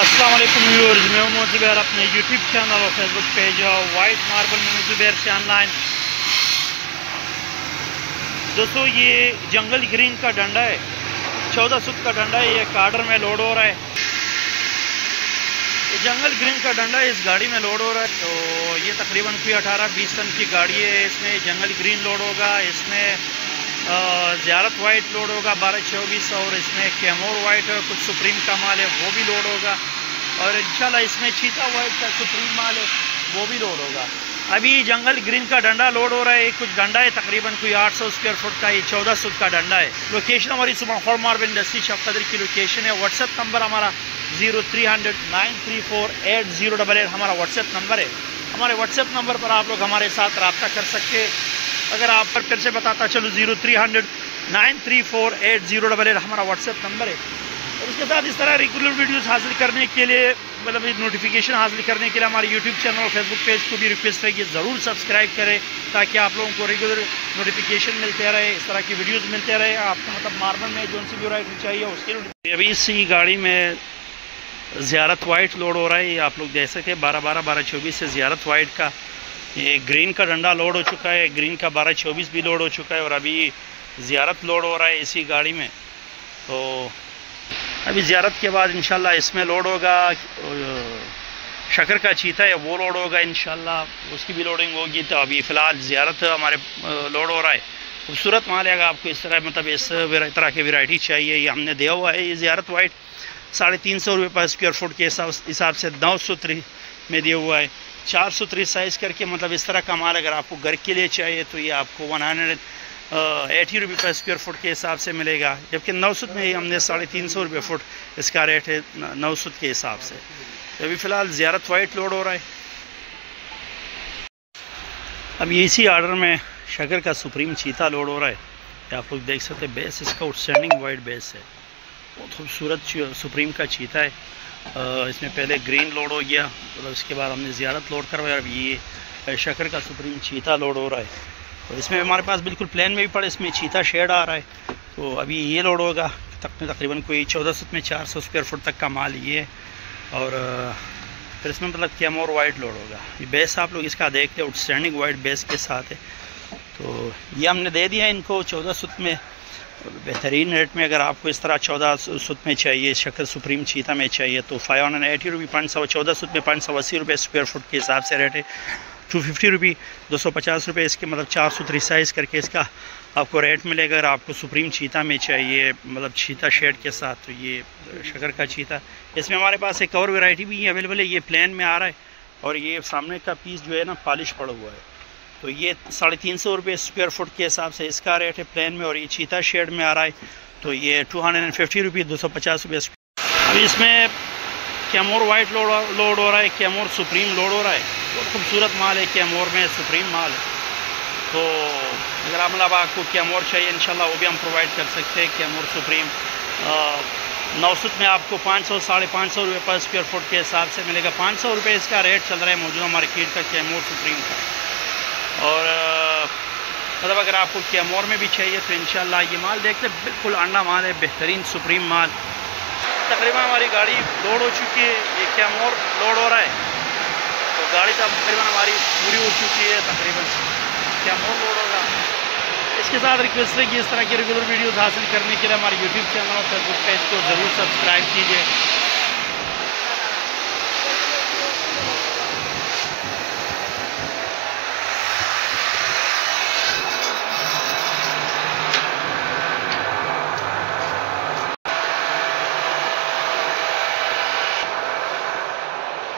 अस्सलाम वालेकुम व्यूअर्स, मैं हूं ज़ुबैर अपने यूट्यूब चैनल और फेसबुक पेज वाइट मार्बल में ज़ुबैर से ऑनलाइन। दोस्तों, ये जंगल ग्रीन का डंडा है, 14 फुट का डंडा है। ये कार्डर में लोड हो रहा है। ये जंगल ग्रीन का डंडा है, इस गाड़ी में लोड हो रहा है। तो ये तकरीबन कोई 18-20 टन की गाड़ी है। इसमें जंगल ग्रीन लोड होगा, इसमें ज़ियारत वाइट लोड होगा 12-24, और इसमें कैमोर वाइट कुछ सुप्रीम का माल है वो भी लोड होगा, और इंशाल्लाह इसमें चीता वाइट का सुप्रीम माल है वो भी लोड होगा। अभी जंगल ग्रीन का डंडा लोड हो रहा है। कुछ डंडा है तकरीबन कोई 800 स्क्वायर फुट का, ये 14 फुट का डंडा है। लोकेशन हमारी सुबह मार्बल इंडस्ट्री शॉप कदर की लोकेशन है। व्हाट्सएप नंबर हमारा 0300 934 8088 हमारा व्हाट्सएप नंबर है। हमारे व्हाट्सएप नंबर पर आप लोग हमारे साथ रब्ता कर सकते। अगर आप पर फिर से बताता चलो, 0300 934 8088 हमारा व्हाट्सएप नंबर है। और इसके साथ इस तरह रेगुलर वीडियोस हासिल करने के लिए, मतलब नोटिफिकेशन हासिल करने के लिए हमारे यूट्यूब चैनल और फेसबुक पेज को भी रिक्वेस्ट है कि ज़रूर सब्सक्राइब करें, ताकि आप लोगों को रेगुलर नोटिफिकेशन मिलते रहे, इस तरह की वीडियोस मिलते रहे आपको। मतलब मार्बल में जो सी भी वैरायटी चाहिए उसकी। अभी इसी गाड़ी में ज़ियारत वाइट लोड हो रहा है। ये आप लोग देख सकते हैं 12-24 से ज़ियारत वाइट का ये ग्रीन का डंडा लोड हो चुका है। ग्रीन का 12-24 भी लोड हो चुका है, और अभी ज़ियारत लोड हो रहा है इसी गाड़ी में। तो अभी ज़ियारत के बाद इंशाल्लाह इसमें लोड होगा। शक्कर का चीता है वो लोड होगा इंशाल्लाह, उसकी भी लोडिंग होगी। तो अभी फ़िलहाल ज़ियारत हमारे लोड हो रहा है। खूबसूरत माल है। अगर आपको इस तरह मतलब इस तरह की वैरायटी चाहिए, ये हमने दिया हुआ है। ये ज़ियारत वाइट 350 रुपये पर स्क्वायर फुट के हिसाब से 903 में दिया हुआ है। 403 साइज़ करके, मतलब इस तरह का माल अगर आपको घर के लिए चाहिए तो ये आपको 180 रुपये पर स्क्वायर फुट के हिसाब से मिलेगा। जबकि 900 में ही हमने 350 रुपये फुट इसका रेट है 900 के हिसाब से। तो अभी फ़िलहाल ज़ियारत वाइट लोड हो रहा है। अब इसी आर्डर में शक्कर का सुप्रीम चीता लोड हो रहा है। ये आप लोग देख सकते हैं। बेस इसका आउटस्टैंडिंग वाइट बेस है, बहुत खूबसूरत सुप्रीम का चीता है। इसमें पहले ग्रीन लोड हो गया, मतलब इसके बाद हमने ज़ियारत लोड करवाया। अब ये शक्कर का सुप्रीम चीता लोड हो रहा है। तो इसमें हमारे पास बिल्कुल प्लेन में भी पड़े, इसमें चीता शेड आ रहा है। तो अभी ये लोड होगा तकरीबन कोई 14 फुट में 400 स्क्वायर फुट तक का माल ये है। और फिर इसमें मतलब कैमोर वाइट लोड होगा। ये बेस आप लोग इसका देखते हैं, आउटस्टैंडिंग वाइट बेस के साथ है। तो ये हमने दे दिया इनको 14 फुट में बेहतरीन रेट में। अगर आपको इस तरह 14 फुट में चाहिए, शक्कर सुप्रीम चीता में चाहिए, तो 580 रुपये 14 फुट में 580 रुपये स्क्वायर फुट के हिसाब से रेट है। 250 रुपये 250 रुपये इसके, मतलब 403 साइज़ करके इसका आपको रेट मिलेगा। अगर आपको सुप्रीम चीता में चाहिए, मतलब चीता शेड के साथ, तो ये शक्कर का चीता। इसमें हमारे पास एक और वैरायटी भी अवेलेबल है। ये प्लेन में आ रहा है, और ये सामने का पीस जो है ना पॉलिश पड़ा हुआ है। तो ये 350 रुपये स्क्वायर फुट के हिसाब से इसका रेट है प्लेन में, और ये चीता शेड में आ रहा है तो ये 250 रुपये 250 रुपये। अभी इसमें कैमोर वाइट लोड हो रहा है, कैमोर सुप्रीम लोड हो रहा है। बहुत खूबसूरत माल है, कैमोर में सुप्रीम माल है। तो अगर आप मतलब आपको कैमोर चाहिए इंशाल्लाह वो भी हम प्रोवाइड कर सकते हैं। कैमोर सुप्रीम 900 में आपको 500-550 रुपये पर स्क्वायर फुट के हिसाब से मिलेगा। 500 रुपये इसका रेट चल रहा है मौजूदा मार्केट का कैमोर सुप्रीम का। और मतलब अगर आपको कैमोर में भी चाहिए तो इंशाल्लाह ये माल देखते बिल्कुल अंडा माल है, बेहतरीन सुप्रीम माल। तकरीबन हमारी गाड़ी लोड हो चुकी है, ये कैमोर लोड हो रहा है। तो गाड़ी तो तकरीबन हमारी पूरी हो चुकी है, तकरीबन कैमोर लोड होगा। इसके साथ रिक्वेस्ट है कि इस तरह की रेगुलर वीडियोस हासिल करने के लिए हमारे यूट्यूब चैनल और फेसबुक पेज को ज़रूर सब्सक्राइब कीजिए।